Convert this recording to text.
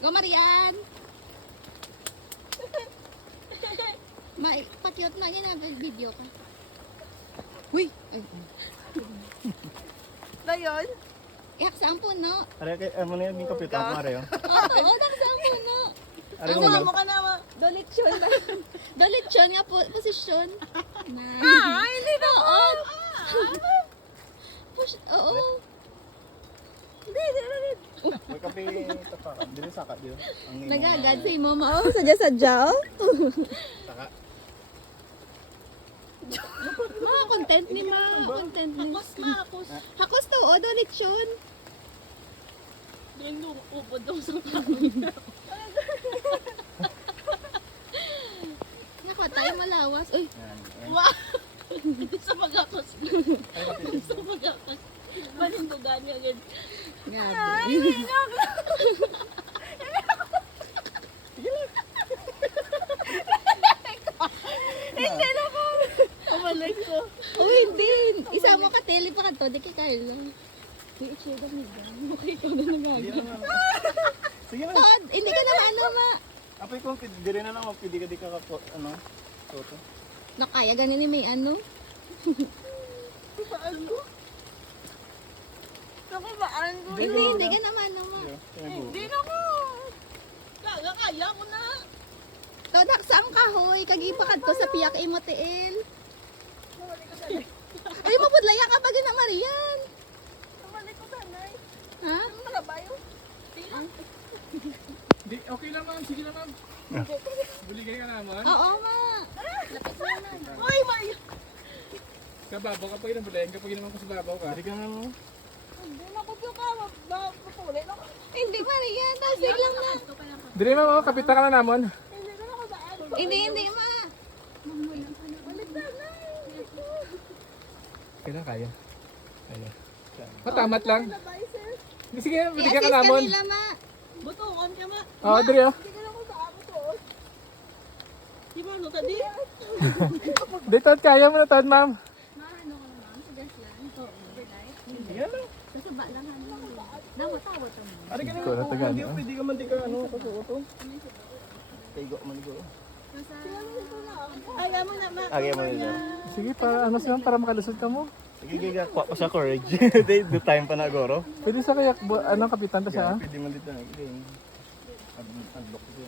Go, Marian! Pakyot na yan, video ka. Huy! Ay, Na yun? ihaksa ang puno. Are kay ano na yung kapitan ko are. Oo, naksa ang puno. Are Ano mo mo ka naman? Dolitsyon ba? Dolitsyon nga po, posisyon. Na. Hindi na. Oo. Push, oo. Hindi na. May kape ito pa. Dili saka dio. Ang imo. Nagagad si mama. Oo, sadya-sadya oh. Saka. Mga content ni ma. Content ni. Hakos ma, hakos. Hakos to, o, dolitsyon. Doon doon, upod daw sa kain. Nakatay malawas. Uy, Yan. Wow! Hindi sa mag-hakos. Hindi sa mag-hakos. Malindugan niya agad. gabi. Hindi na ko. Umalik ko. Oh, hindi. Isa mo ka, tele pa ka to. Di kay Carlo. Di, itsura mo ba? Okay ka na Hindi nagagad. na. Sige na. Todd, hindi ka naman ano, ma. Apoy ko dire na lang pwede ka di ka ano. Toto. Nakaya, ganin ni may ano. Baan ko? Naku, baan ko? Hindi ka naman ano, ma. Hindi na ko. Kaya ko na. Todd, haksa ang kahoy. Kagipa ka to sa piyak imotiil. Ay, mapudlaya ka pa na Marian. Umalik ko sanay. Ha? Ano nalabayo? Tila. Di, okay lang ma'am, sige lang ma'am. Buligay ka naman. Oo, ma. Uy, may. Sa babaw ka pa yun, bulayan kapag naman ko sa babaw ka. Hindi ka na mo. Hindi na ko ka. Mapuli na ko. Hindi, Marian. Tasig lang na. Dire ma'am, oh, kapitan ka na naman. Hindi na ako daan. Hindi, ma. Balik sana. Kailan kaya? Kaya. Matamat lang. Labay, sir. Sige, buligay I-assist ka ka naman. nila, ma. Butukan ka ma. Oo, dire oh. Hindi ka na ako daan to. Di ba ano tadi? Dito, kaya mo na Todd ma'am. Ma, ano ka naman? Sa gas lang. Overnight. Sige na. Sasaba lang ano. Nawat-awat mo. Are ka na. Ikaw na tagaan, Hindi ah. pwede ka man di ka ano kasuoto. Tigo man ko. Aga mo na ma. Agay mo nila. Sige, para ano siya, para makalusot ka mo. Sige giga kwa pa sa courage. The time pa na goro. Pwede sa kayak, anong kapitan ta siya ah? Pwede man dito. Adlock ko.